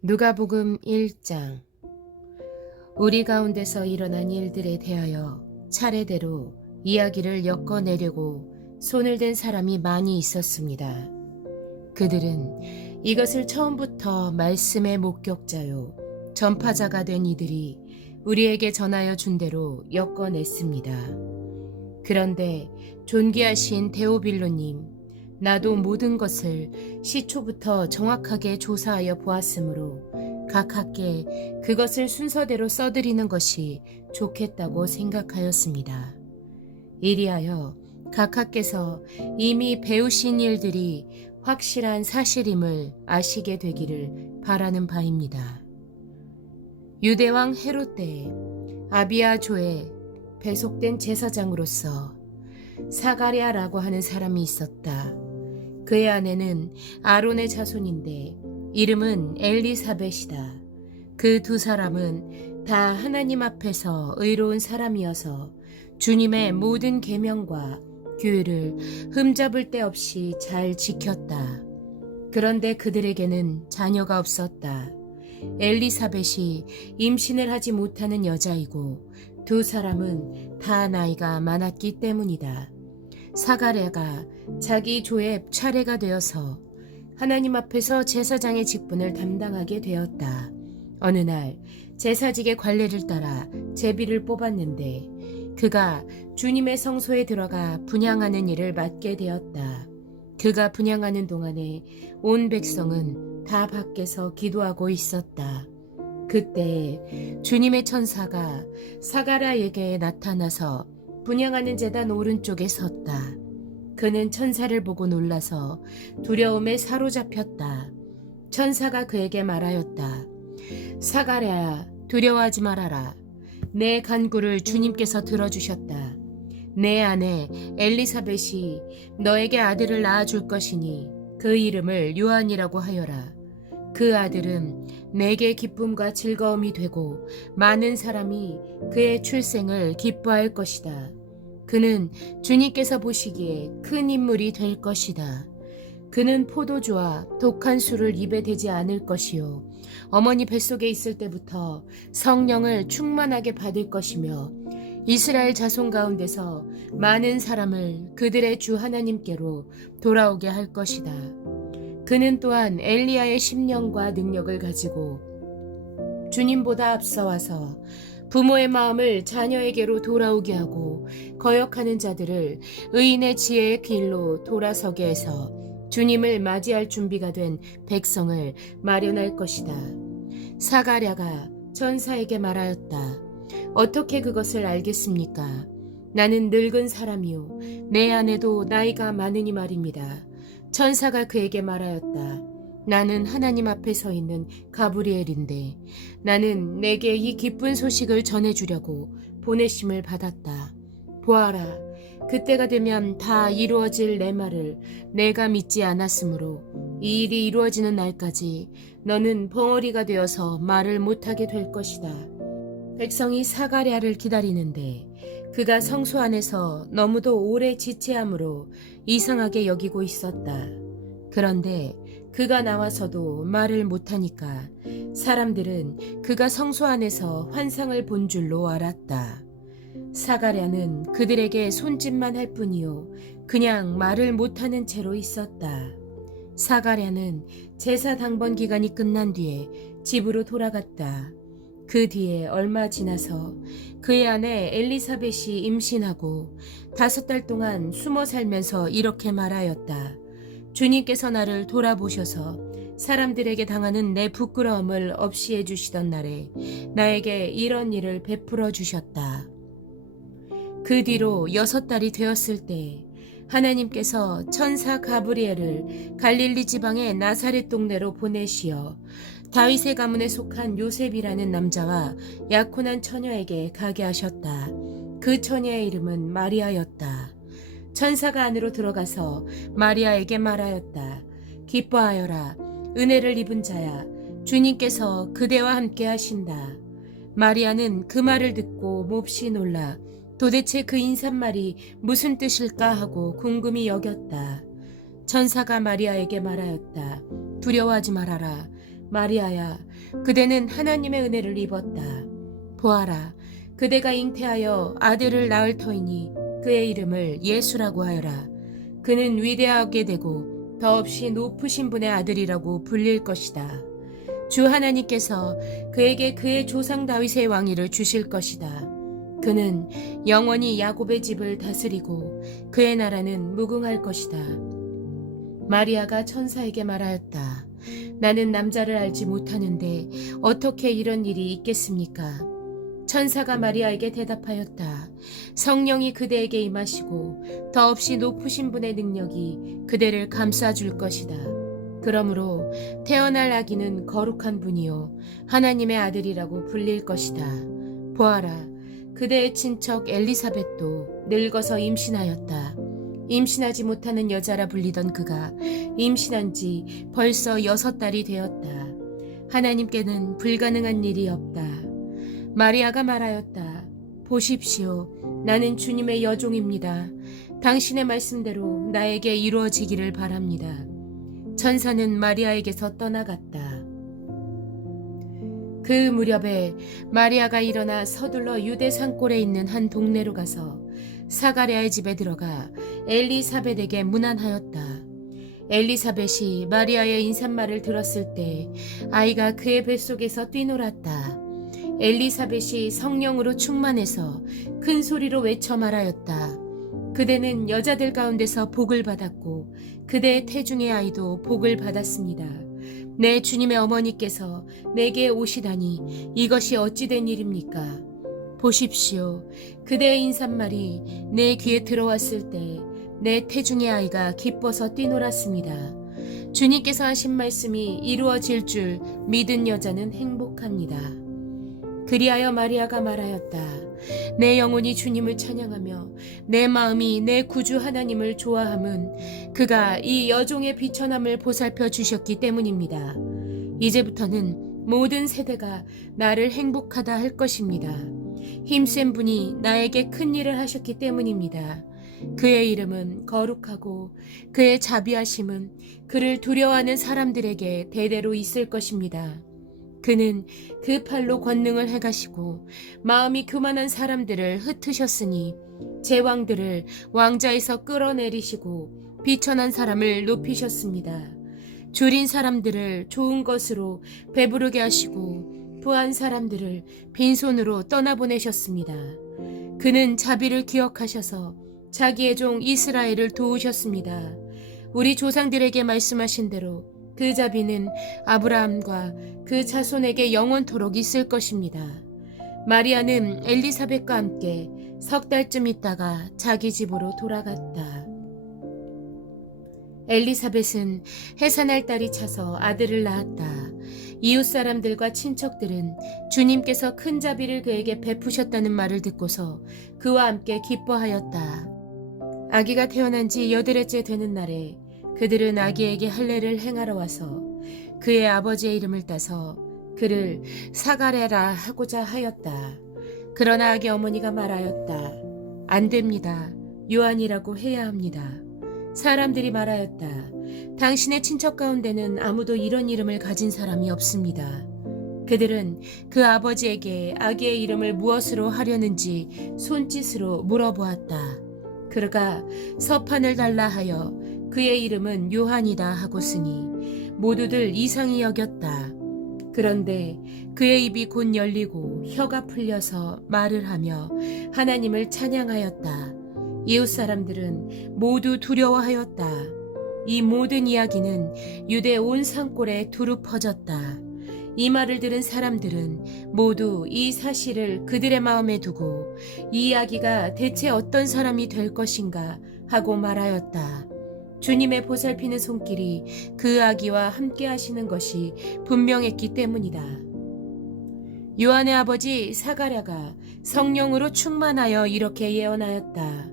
누가복음 1장. 우리 가운데서 일어난 일들에 대하여 차례대로 이야기를 엮어내려고 손을 댄 사람이 많이 있었습니다. 그들은 이것을 처음부터 말씀의 목격자요 전파자가 된 이들이 우리에게 전하여 준 대로 엮어냈습니다. 그런데 존귀하신 데오빌로님, 나도 모든 것을 시초부터 정확하게 조사하여 보았으므로 각하께 그것을 순서대로 써드리는 것이 좋겠다고 생각하였습니다. 이리하여 각하께서 이미 배우신 일들이 확실한 사실임을 아시게 되기를 바라는 바입니다. 유대왕 헤롯 때에 아비아조에 배속된 제사장으로서 사가랴라고 하는 사람이 있었다. 그의 아내는 아론의 자손인데 이름은 엘리사벳이다. 그 두 사람은 다 하나님 앞에서 의로운 사람이어서 주님의 모든 계명과 규율을 흠잡을 데 없이 잘 지켰다. 그런데 그들에게는 자녀가 없었다. 엘리사벳이 임신을 하지 못하는 여자이고 두 사람은 다 나이가 많았기 때문이다. 사가랴가 자기 조의 차례가 되어서 하나님 앞에서 제사장의 직분을 담당하게 되었다. 어느 날 제사직의 관례를 따라 제비를 뽑았는데 그가 주님의 성소에 들어가 분향하는 일을 맡게 되었다. 그가 분향하는 동안에 온 백성은 다 밖에서 기도하고 있었다. 그때 주님의 천사가 사가랴에게 나타나서 분향하는 제단 오른쪽에 섰다. 그는 천사를 보고 놀라서 두려움에 사로잡혔다. 천사가 그에게 말하였다. 사가랴야, 두려워하지 말아라. 내 간구를 주님께서 들어주셨다. 내 아내 엘리사벳이 너에게 아들을 낳아줄 것이니 그 이름을 요한이라고 하여라. 그 아들은 내게 기쁨과 즐거움이 되고 많은 사람이 그의 출생을 기뻐할 것이다. 그는 주님께서 보시기에 큰 인물이 될 것이다. 그는 포도주와 독한 술을 입에 대지 않을 것이요 어머니 뱃속에 있을 때부터 성령을 충만하게 받을 것이며 이스라엘 자손 가운데서 많은 사람을 그들의 주 하나님께로 돌아오게 할 것이다. 그는 또한 엘리야의 심령과 능력을 가지고 주님보다 앞서와서 부모의 마음을 자녀에게로 돌아오게 하고 거역하는 자들을 의인의 지혜의 길로 돌아서게 해서 주님을 맞이할 준비가 된 백성을 마련할 것이다. 사가랴가 천사에게 말하였다. 어떻게 그것을 알겠습니까? 나는 늙은 사람이요 내 아내도 나이가 많으니 말입니다. 천사가 그에게 말하였다. 나는 하나님 앞에 서 있는 가브리엘인데 나는 내게 이 기쁜 소식을 전해주려고 보내심을 받았다. 보아라, 그때가 되면 다 이루어질 내 말을 내가 믿지 않았으므로 이 일이 이루어지는 날까지 너는 벙어리가 되어서 말을 못하게 될 것이다. 백성이 사가랴를 기다리는데 그가 성소 안에서 너무도 오래 지체함으로 이상하게 여기고 있었다. 그런데 그가 나와서도 말을 못하니까 사람들은 그가 성소 안에서 환상을 본 줄로 알았다. 사가랴는 그들에게 손짓만 할 뿐이요 그냥 말을 못하는 채로 있었다. 사가랴는 제사 당번 기간이 끝난 뒤에 집으로 돌아갔다. 그 뒤에 얼마 지나서 그의 아내 엘리사벳이 임신하고 5달 동안 숨어 살면서 이렇게 말하였다. 주님께서 나를 돌아보셔서 사람들에게 당하는 내 부끄러움을 없이 해주시던 날에 나에게 이런 일을 베풀어 주셨다. 그 뒤로 6달이 되었을 때 하나님께서 천사 가브리엘을 갈릴리 지방의 나사렛 동네로 보내시어 다윗의 가문에 속한 요셉이라는 남자와 약혼한 처녀에게 가게 하셨다. 그 처녀의 이름은 마리아였다. 천사가 안으로 들어가서 마리아에게 말하였다. 기뻐하여라. 은혜를 입은 자야. 주님께서 그대와 함께 하신다. 마리아는 그 말을 듣고 몹시 놀라 도대체 그 인사말이 무슨 뜻일까 하고 궁금히 여겼다. 천사가 마리아에게 말하였다. 두려워하지 말아라. 마리아야, 그대는 하나님의 은혜를 입었다. 보아라, 그대가 잉태하여 아들을 낳을 터이니 그의 이름을 예수라고 하여라. 그는 위대하게 되고 더없이 높으신 분의 아들이라고 불릴 것이다. 주 하나님께서 그에게 그의 조상 다윗의 왕위를 주실 것이다. 그는 영원히 야곱의 집을 다스리고 그의 나라는 무궁할 것이다. 마리아가 천사에게 말하였다. 나는 남자를 알지 못하는데 어떻게 이런 일이 있겠습니까? 천사가 마리아에게 대답하였다. 성령이 그대에게 임하시고 더없이 높으신 분의 능력이 그대를 감싸줄 것이다. 그러므로 태어날 아기는 거룩한 분이요 하나님의 아들이라고 불릴 것이다. 보아라, 그대의 친척 엘리사벳도 늙어서 임신하였다. 임신하지 못하는 여자라 불리던 그가 임신한 지 벌써 6달이 되었다. 하나님께는 불가능한 일이 없다. 마리아가 말하였다. 보십시오. 나는 주님의 여종입니다. 당신의 말씀대로 나에게 이루어지기를 바랍니다. 천사는 마리아에게서 떠나갔다. 그 무렵에 마리아가 일어나 서둘러 유대 산골에 있는 한 동네로 가서 사가랴의 집에 들어가 엘리사벳에게 문안하였다. 엘리사벳이 마리아의 인사말을 들었을 때 아이가 그의 뱃속에서 뛰놀았다. 엘리사벳이 성령으로 충만해서 큰 소리로 외쳐 말하였다. 그대는 여자들 가운데서 복을 받았고 그대의 태중의 아이도 복을 받았습니다. 내 주님의 어머니께서 내게 오시다니 이것이 어찌 된 일입니까? 보십시오. 그대의 인사말이 내 귀에 들어왔을 때 내 태중의 아이가 기뻐서 뛰놀았습니다. 주님께서 하신 말씀이 이루어질 줄 믿은 여자는 행복합니다. 그리하여 마리아가 말하였다. 내 영혼이 주님을 찬양하며 내 마음이 내 구주 하나님을 좋아함은 그가 이 여종의 비천함을 보살펴 주셨기 때문입니다. 이제부터는 모든 세대가 나를 행복하다 할 것입니다. 힘센 분이 나에게 큰 일을 하셨기 때문입니다. 그의 이름은 거룩하고 그의 자비하심은 그를 두려워하는 사람들에게 대대로 있을 것입니다. 그는 그 팔로 권능을 행하시고 마음이 교만한 사람들을 흩으셨으니 제왕들을 왕자에서 끌어내리시고 비천한 사람을 높이셨습니다. 줄인 사람들을 좋은 것으로 배부르게 하시고 부한 사람들을 빈손으로 떠나보내셨습니다. 그는 자비를 기억하셔서 자기의 종 이스라엘을 도우셨습니다. 우리 조상들에게 말씀하신 대로 그 자비는 아브라함과 그 자손에게 영원토록 있을 것입니다. 마리아는 엘리사벳과 함께 3달쯤 있다가 자기 집으로 돌아갔다. 엘리사벳은 해산할 달이 차서 아들을 낳았다. 이웃 사람들과 친척들은 주님께서 큰 자비를 그에게 베푸셨다는 말을 듣고서 그와 함께 기뻐하였다. 아기가 태어난 지 8일째 되는 날에 그들은 아기에게 할례를 행하러 와서 그의 아버지의 이름을 따서 그를 사가랴라 하고자 하였다. 그러나 아기 어머니가 말하였다. 안 됩니다. 요한이라고 해야 합니다. 사람들이 말하였다. 당신의 친척 가운데는 아무도 이런 이름을 가진 사람이 없습니다. 그들은 그 아버지에게 아기의 이름을 무엇으로 하려는지 손짓으로 물어보았다. 그가 서판을 달라 하여 그의 이름은 요한이다 하고쓰니 모두들 이상히 여겼다. 그런데 그의 입이 곧 열리고 혀가 풀려서 말을 하며 하나님을 찬양하였다. 이웃 사람들은 모두 두려워하였다. 이 모든 이야기는 유대 온 산골에 두루 퍼졌다. 이 말을 들은 사람들은 모두 이 사실을 그들의 마음에 두고 이 이야기가 대체 어떤 사람이 될 것인가 하고 말하였다. 주님의 보살피는 손길이 그 아기와 함께 하시는 것이 분명했기 때문이다. 요한의 아버지 사가랴가 성령으로 충만하여 이렇게 예언하였다.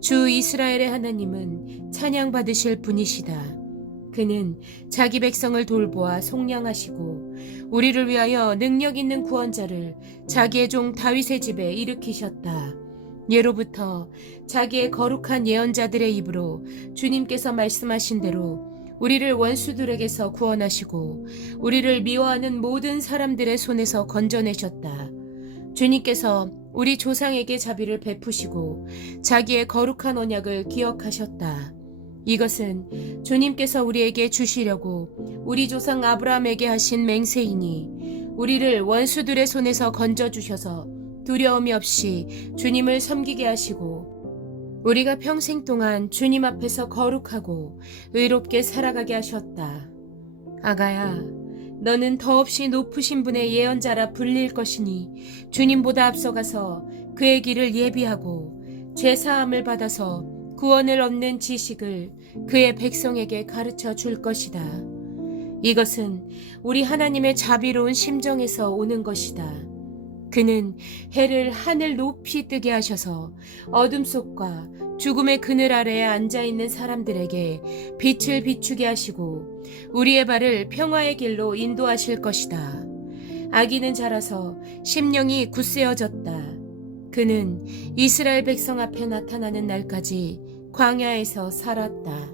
주 이스라엘의 하나님은 찬양받으실 분이시다. 그는 자기 백성을 돌보아 속량하시고 우리를 위하여 능력 있는 구원자를 자기의 종 다윗의 집에 일으키셨다. 예로부터 자기의 거룩한 예언자들의 입으로 주님께서 말씀하신 대로 우리를 원수들에게서 구원하시고 우리를 미워하는 모든 사람들의 손에서 건져내셨다. 주님께서 우리 조상에게 자비를 베푸시고 자기의 거룩한 언약을 기억하셨다. 이것은 주님께서 우리에게 주시려고 우리 조상 아브라함에게 하신 맹세이니 우리를 원수들의 손에서 건져주셔서 두려움이 없이 주님을 섬기게 하시고 우리가 평생 동안 주님 앞에서 거룩하고 의롭게 살아가게 하셨다. 아가야, 너는 더없이 높으신 분의 예언자라 불릴 것이니 주님보다 앞서가서 그의 길을 예비하고 죄사함을 받아서 구원을 얻는 지식을 그의 백성에게 가르쳐 줄 것이다. 이것은 우리 하나님의 자비로운 심정에서 오는 것이다. 그는 해를 하늘 높이 뜨게 하셔서 어둠 속과 죽음의 그늘 아래에 앉아있는 사람들에게 빛을 비추게 하시고 우리의 발을 평화의 길로 인도하실 것이다. 아기는 자라서 심령이 굳세어졌다. 그는 이스라엘 백성 앞에 나타나는 날까지 광야에서 살았다.